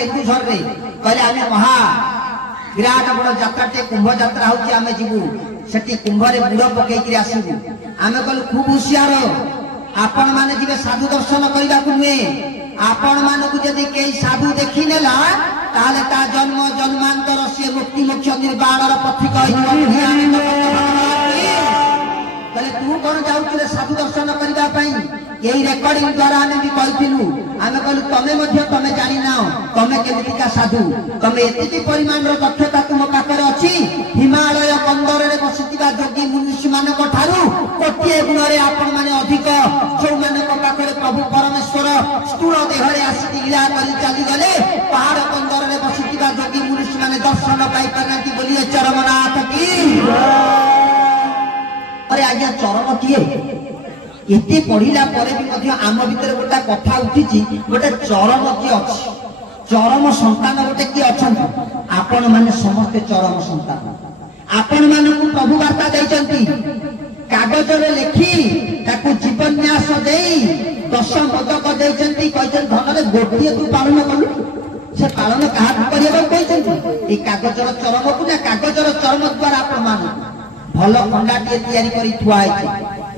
केन्दुझर रे कहले आमे महा विराट बड़ यात्राटे कुंभ यात्रा होची आमे जीवु सेठी कुंभ रे बुड़ पकेई आसबू आमे कहलु खूब हुशियार आपण माने जीवे साधु दर्शन करबा को नुए आपण मानकु जदि केई साधु देखि नेला ताले ता जन्म जन्मांतर से मुक्ति मोक्ष निर्वाणर पथिक कहले तू कौन जाऊले साधु दर्शन करने यही रेकर्डिंग द्वारा आम भी कहलु आम कहलु तमें तमें जानी ना तमें केमिका साधु तमें एति परिमाण दक्षता तुम पाखे अच्छी हिमालय कंदर में बसिथिबा योगी मुनीषी मान कोटे गुण आपण मैंने अधिक जो पाखे प्रभु परमेश्वर स्थूल देहरे आसिक लीला कर चलीगले पहाड़ कंदर में बसिथिबा योगी मुनीषी मान दर्शन पाई पारती बोलिए चरमनाथ की। अरे आज्ञा चरम किए एते पढ़िला परे भी मध्य आम भितर गोटा कथा उठी गोटे चरम किए अच्छी चरम संतान गोटे किए अच्छा आपण माने समस्ते चरम संतान आपण मानकु प्रभु वार्ता देइचंती कागज रे लिखि ताकु जीवन्यास देई 10 पदक देइचंती कहचन धन रे गोटिए तू पालन कलु से पालन कहा करिया कहचंती ए कागज रो चरम को ना कागज रो चरम द्वारा आपण मान भल खंडाटी तैयारी करी थुआ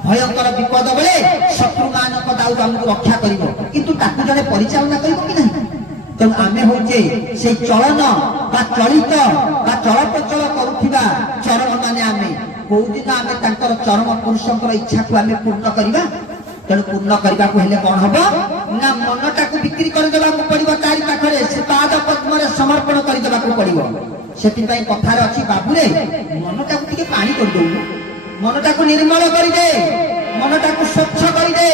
भयंकर विपद बेले शत्रु मानक दाऊ आमको रक्षा करिवो किंतु ताकु जने परिचालना करिवो कि नहीं तो आमे होचे से चलन बा चलित बा चलप्रचल करुथिबा चरम माने आमे कोउ दिन आमे तांकर चरम पुरुषंकर इच्छा को आमे पूर्ण करिबा तेणु पूर्ण करने को हेले कौन हम ना मनटा को बिक्री कर देबा को पड़िबो तारी पाखरे से पाद पद्म रे समर्पण कर देबा को पड़िबो सेति पई कथार अछि बाबू रे मनटा को टिके पानी कर दउ मनटा को निर्मल कर दे मनटा को स्वच्छ कर दे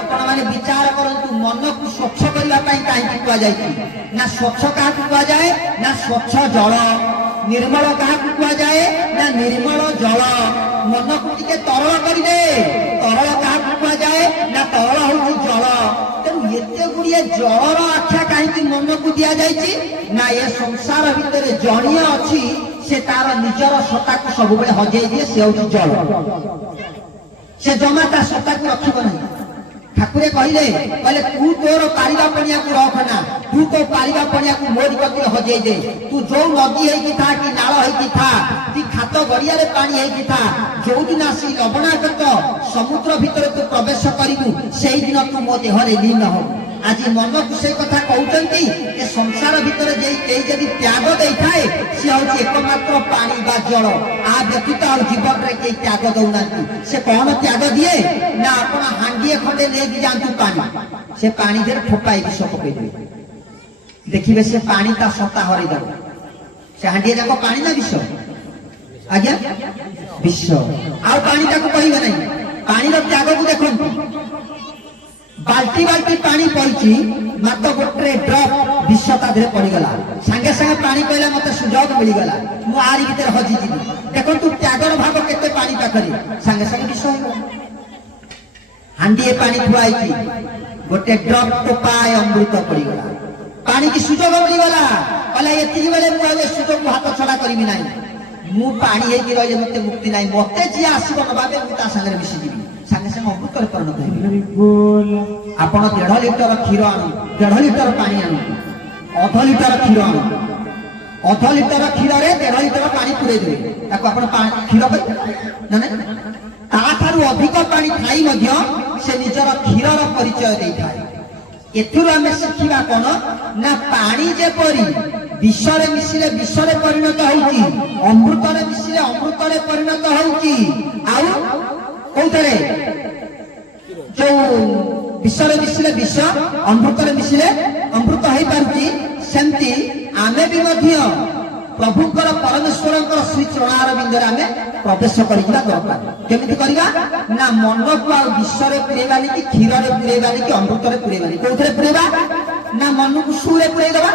आपण माने विचार करंतु मन को स्वच्छ करबा पई काई कुआ जाय ना स्वच्छ का कुआ जाय ना स्वच्छ जल निर्मल का कुआ जाय ना निर्मल जल मन को टिके तरल कर दे तरल का कुआ जाए ना तरल हो जल तेणु एते गुड़िए जलर आख्या कहीं मन को दि जाए ना ये संसार भितर जड़ीय अच्छी से तार निजर सत्ता को सब हजे दिए से हूँ जल से जमा ता सत्ता को रखब ना ठाकुरे कहले कहले तू तोर पारिबा पणिया को रखना तू तो पारिबा पणिया को मोरी कति हजे दे तू जो नदी है कि था कि नाल है कि था कि खात गड़िया रे पानी है कि था जो दिन आसी लवणागत समुद्र भीतर तू प्रवेश करिबू सेही दिन तू मो देहरे लीन हो आज मन को से कथा कहउचंती ए संसार भीतर जे केई जदी त्याग देई थाए से होची एकमात्र पानी बा जल आ व्यतीत आ जीवन रे केई त्याग दउनांती से कोन त्याग दिए ना अपन हांडिए खंडे ले कि जानतु पानी से पानी देर ठोपाई विष पकई दे देखिबे से पानी ता सत्ता हरि दब से हांडिए जाको पानी ना विष आज्ञा विष आ पानी ताको कहिबे नहीं पानी रो त्याग को देखो बाल्टी बाल्टी पानी पड़ी मात्र गोटे ड्रप विषता धीरे पड़गला सांगे सांगे पानी पहले मत सुजोग मिलगला मु आरी भीतर हजिजी देखो तू त्यागर भाग केते पानी पाखरी सांगे सांगे विष हांडिए पानी खुआई गोटे ड्रप टोपाए अमृत पड़गला पानी की सुजोग मिलगला कहला एति बेले मु ए सुजोग हाथ छड़ा करबी नाही मु पानी हे कि रहे मते मुक्ति नाही मते जे आसीबो नबाबे मु ता संगे मिसी जीवी सांगे संगे अमृत कर करण कहि आपण 1.5 लिटर क्षीर आनु 1.5 लिटर पानी आनु 1/2 लिटर क्षीर आनु 1/2 लिटर क्षीर रे 1.5 लिटर पानी पुरे देबे ताको आपण क्षीर ना ना ता थारु अधिक पानी खाई मध्य से निजर क्षीरर परिचय देई थाए एथुर हमें शिखिबा कोन ना पानी जे परी विषरे मिसिले विषरे परिणत होउची अमृतरे मिसिले अमृतरे परिणत होउची आउ कोथरे जो विषरे मिसिले विष अमृतरे मिसिले अमृत होई पारुची सेंती आमे भी मध्य प्रभुकर परमेश्वरकर श्री चरणार बिंदर आमे प्रवेश करिबा दरकार केमिति करिबा ना मन को आ विषरे पुरेबानी कि क्षीररे पुरेबानी कि अमृतरे पुरेबानी कोथरे पुरेबा ना मन को सुरे पुरे देबा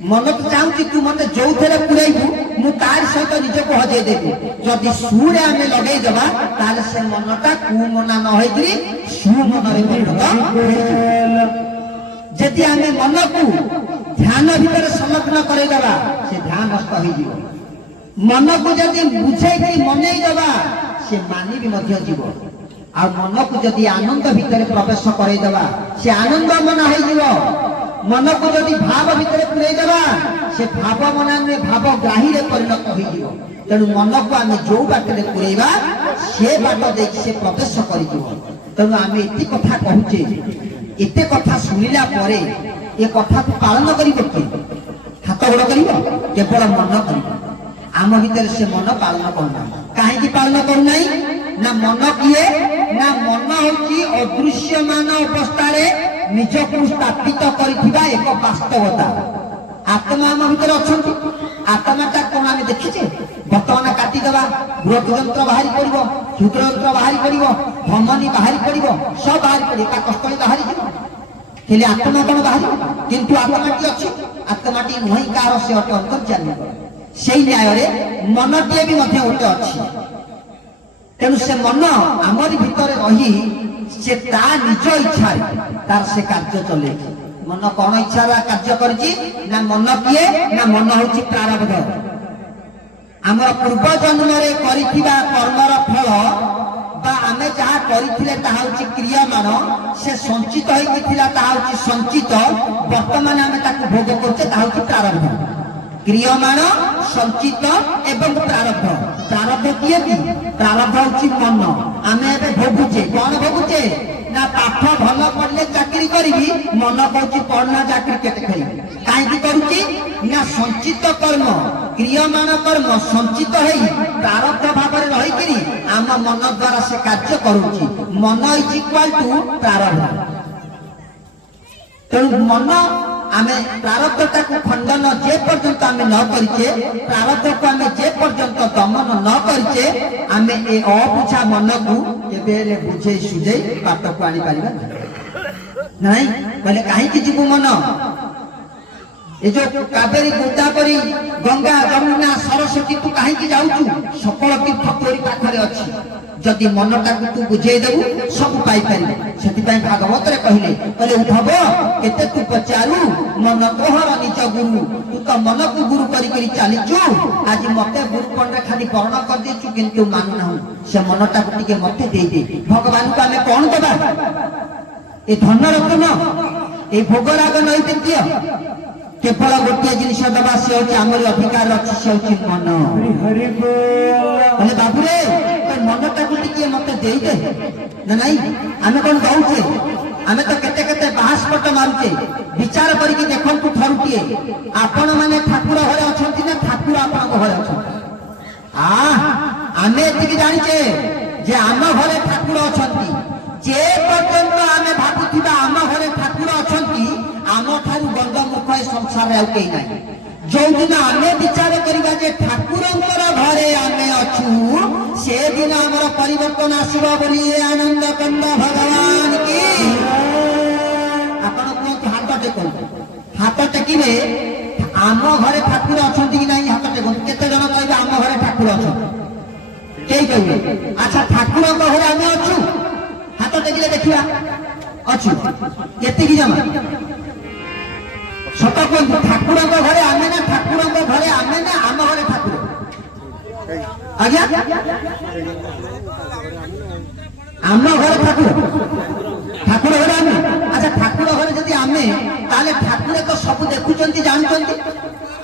मन को चाहू कि तू मते जो थे पुरेबू मु तार सहित निज को हजे देबू जदि सुरे आमे लगे देबा ताले से मनटा कु मना न होइत्री सु मनरे परिणत जदि आमे मन को ध्यान भीतर संलग्न करे देबा से ध्यान नष्ट होई जीव मन को जदि बुझे कि मनै देबा से मानी भी मध्य जीव आ मन को जदि आनंद भीतर प्रवेश करे देबा से आनंद मन होई जीव मन को जदि भाव भितर पुरे देवा से भाव मना नुहे भाव ग्राही परिणत हो तेणु मन को आम जो बाटे पुरेवा से बाट दे से प्रवेश कर तेणु आम ये कथा कहूचे एते कथा शुणिला परे ये कथा को पालन कर हाथ गोड़ कर केवल मन कर आम भीतर से मन पालन करना कहीं पालन करना ना मन किए ना मन हूँ अदृश्यमान अवस्था निजक स्थापित कर एक वास्तवता आत्मा आम भीतर अच्छा आत्माटा कौन आम देखीचे बर्तमान काटिदेवा बृहत यंत्र बाहरी पड़ो क्षुद्र यंत्र बाहरी पड़ो धमनी बाहरी पड़ो सब बाहरी पड़े कष्ट बाहरी हेले आत्मा कौन बाहरी किंतु आत्माटी अच्छी आत्माटी नुह कार से अटे अंतर्जामी से न्याय मनटे भी गोटे अच्छी तेणु से मन आमरी भितर रही से ता निज इच्छा तार से कार्य चले मन कौन इच्छा कार्य करी ना मन किए ना मन हूँ प्रारब्ध आमर पूर्व जन्म कर्मर फल आमे जहाँ करथिले ताहा होची क्रियामान से संचित होइथिला ताहा होची संचित वर्तमान आमे ताकू भोग करछे ताहा होची प्रारब्ध क्रियामान संचित एवं प्रारब्ध प्रारब्ध किए कि प्रारब्ध होची मन आमे एबे भोगुचे कोन भोगुचे ना पाठ भल पढ़ले चाकरी करी मन कहूँ पढ़ना चाकरी केते करी कहीं करुची ना संचित कर्म क्रियमान कर्म संचित है प्रारब्ध भाव रही आम मन द्वारा से कार्य करुची मन इज इक्वाल टू प्रारब्ध तेणु मन आम प्रारब्धता को खंडन जे पर्यंत आम न करिचे प्रारब्ध को आम जे पर्यंत दमन न करिचे आम ए अबुझा मन को केबे बुझे सुझे पाठ को आनी पारिबा नहीं कहले कहीं जीव मन ये जो कावेरी गोदावरी गंगा यमुना सरस्वती तू कहीं जाऊचु सकल तीर्थ तोरी पाखरे अच्छी जदि मनटा को तू बुझे देबू सब पाई पारि से भागवत कहले कहले उठब केते तू पचारू मन तोहर निज गुरु तू तो मन को गुरु करी चलीचु आज मते गुरुपण रे खाली वर्ण कर देचु किंतु मानु ना से मनटा को टिके मते दे दे भगवान को हमें कौन देबा ए धन रत्न ए भोगराग नैवेद्य केवल गोटे जिनिस दबा से होची आमर अधिकार अच्छी से होची मन बाबू रे मनटा को टिके मते दे दे ना नहीं आमे कौन दउचे आमे तो केते केते बाहस्पट मारुचे विचार करके देखंतु थरुटिए आपण माने ठाकुर घरे अछंती ना ठाकुर आपण घरे अछंती आमे एतिकी जानिचे जे आम घरे ठाकुर अछंती जे पर्यंत आमे भाबुथिबा आम घरे ठाकुर अछंती आम ठारू गंद मूर्ख ए संसार आउ केही नाही जो दिन आमे विचार करिबा जे ठाकुरंकर घरे आमे अछु से दिन आमर परिवर्तन आसीबो बोली आनंद कंद भगवान की आपण कोन हाथ टेको हाथ टेकिले आम घरे ठाकुर अछंती कि नाही हाथ टेको केते जन कहबे आम घरे ठाकुर अछंती केही कहबे अच्छा ठाकुरंक घरे आमे अछु हाथ टेकिले देखिबा अछु केते कि जमा सत कहूँ ठाकुर घरे आमे ना ठाकुर घरे आमे ना आम घरे ठाकुर आज्ञा आम घरे ठाकुर ठाकुर घरे आमे अच्छा ठाकुर घरे जदि आमे ताले ठाकुर तो सब देखुचंती जानचंती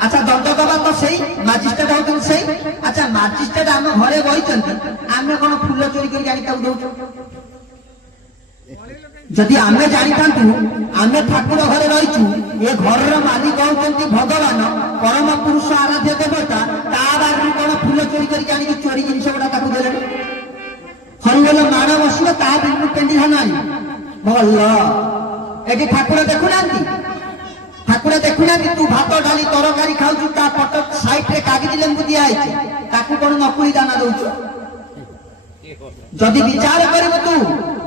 अच्छा दंड दबा तो सही मजिस्ट्रेट होचन सही अच्छा मजिस्ट्रेट आम घरे बहिचंती आमे कोन फूल चोरी करी गाड़ी ताऊ दउचो जदि आमे जानी थांतु आमे ठाकुर घरे रहिचु ए घरर मालिक होचंती भगवान परम पुरुष आराध्य देवता ता बारी कोन फूल चोरी करी जानी कि चोरी जिंस गुडा ताकू देले हरिबोल माण बसिबो ता बिनु पेंडी हनाई भल्ला एटी ठाकुर देखु नांती ठाकुर देखु नांती तू भात डाली तरकारी खाउचु ता पट साइड रे कागज लेंबु दिया आइछ ताकू कोन नकुली दाना दउचु जदि विचार करिबो तू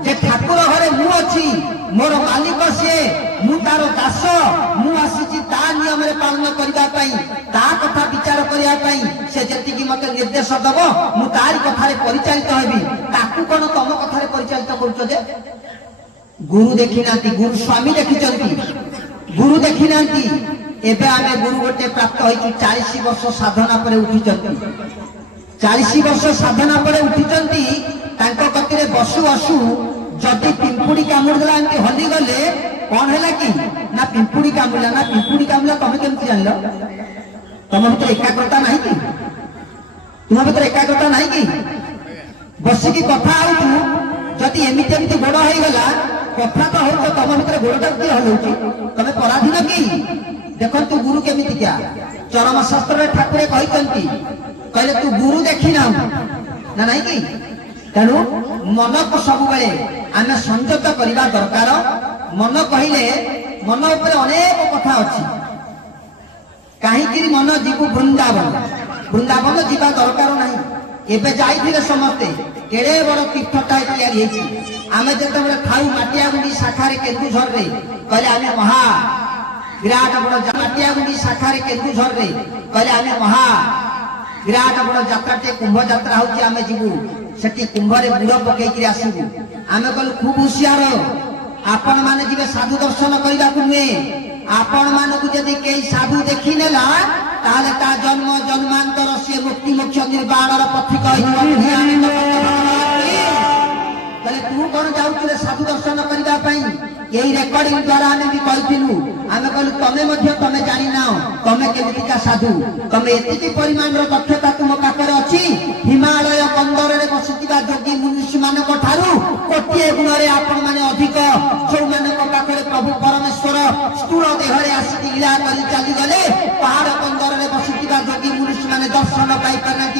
जे ठाकुर घरे मु अच्छी मोर मालिक से मु तार दास मु आसी ता नियम रे पालन करबा पई ता कथा विचार करिया पई से जति की मते निर्देश दबो मु तारी कथा रे परिचालित हेबी ताकू कोन तम कथा रे परिचालित करछो जे गुरु देखि नांती गुरु स्वामी देखि चंती गुरु देखि नांती एबे आमे गुरु गोटे प्राप्त होइछु 40 वर्ष साधना परे उठी चंती 40 वर्ष साधना परे उठी चंती तांको कतिरे बसु बसु जदि पिंपुड़ी कामुड़ देला एमती हली गले कौन है कि ନା ପିମ୍ପୁଡି କାମୁଡ଼ିଲା ନା ପିମ୍ପୁଡି କାମୁଡ଼ିଲା ତମେ କେମିତି ଜାଣିଲ? ତମ ଭିତରେ ଏକାଗ୍ରତା ନାହିଁ କି? ତୁମ ଭିତରେ ଏକାଗ୍ରତା ନାହିଁ କି? ବସିକି କଥା ହଉଛୁ, ଯଦି ଏମିତି ଏମିତି ଗୋଡ ହେଇଗଲା, କଥା ତ ହଉଛ, ତମ ଭିତରେ ଗୋଡଟା କିଏ ହଲଉଛି? ତମେ ପରାଧୀନ କି? ଦେଖନ୍ତୁ ଗୁରୁ କେମିତିକା। ଚରମ ଶାସ୍ତ୍ରରେ ଠାକୁରେ କହିଛନ୍ତି, କହିଲେ ତୁ ଗୁରୁ ଦେଖିନାଉ ନା ନାଇଁ କି? ତେଣୁ ମନକୁ ସବୁବେଳେ ଆମେ ସଂଯତ କରିବା ଦରକାର। ମନ କହିଲେ ମନ ଉପରେ ଅନେକ କଥା ଅଛି। କାହିଁକି ମନ ଯିବୁ ବୃନ୍ଦାବନ? ବୃନ୍ଦାବନ ଯିବା ଦରକାର ନାହିଁ। ଏବେ ଯାଇଥିଲେ ସମସ୍ତେ, କେଡେ ବଡ ତୀର୍ଥଟାଏ ତିଆରି ହେଇଛି। ଆମେ ଯେତେବେଳେ ଥାଉ ମାଟିଆଗୁଣ୍ଡି ଶାଖାରେ କେନ୍ଦୁଝରରେ, କହିଲେ ଆମେ ମହା ବିରାଟ ବଡ ମାଟିଆଗୁଣ୍ଡି ଶାଖାରେ କେନ୍ଦୁଝରରେ, କହିଲେ ଆମେ ମହା ବିରାଟ ବଡ ଯାତ୍ରାଟେ କୁମ୍ଭ ଯାତ୍ରା ହଉଛି, ଆମେ ଯିବୁ ସେଠି କୁମ୍ଭରେ ବୁଡ଼ ପକେଇକିରି ଆସିବୁ। ଆମେ କହିଲୁ ଖୁବ୍ ହୁସିଆର, ଆପଣ ମାନେ ଯିବେ ସାଧୁ ଦର୍ଶନ କରିବାକୁ ନୁହେଁ। ଆପଣ ମାନଙ୍କୁ ଯଦି କେହି ସାଧୁ ଦେଖିନେଲା, ତାହେଲେ ତା ଜନ୍ମ ଜନ୍ମାନ୍ତର ସିଏ ମୁକ୍ତି ମୋକ୍ଷ ନିର୍ବାଣର ପଥିକ ହେଇଯିବ। ତାହେଲେ ତୁ କଣ ଯାଉଥିଲେ ସାଧୁ ଦର୍ଶନ କରିବା ପାଇଁ? এই রেকর্ডিং দ্বারা আমি ବି କହିଥିଲୁ। ଆମେ କହିଲୁ ତମେ ମଧ୍ୟ ତମେ ଜାଣିନାଅ ତମେ କେମିତିକା ସାଧୁ। ତମେ ଏତିକି ପରିମାଣର ଦକ୍ଷତା ତୁମ ପାଖରେ ଅଛି, ହିମାଳୟ କନ୍ଦରରେ ବସିଥିବା ଯୋଗୀ ମୁନିଷୀ ମାନଙ୍କ ଠାରୁ କୋଟିଏ ଗୁଣରେ ଆପଣ ମାନେ ଅଧିକ। ଯୋଉମାନଙ୍କ ପାଖରେ ପ୍ରଭୁ ପରମେଶ୍ୱର ସ୍ଥୂଳ ଦେହରେ ଆସିକି ଲୀଳା କରି ଚାଲିଗଲେ, ପାହାଡ କନ୍ଦରରେ ବସିଥିବା ଯୋଗୀ ମୁନିଷୀ ମାନେ ଦର୍ଶନ ପାଇପାରିନାହାନ୍ତି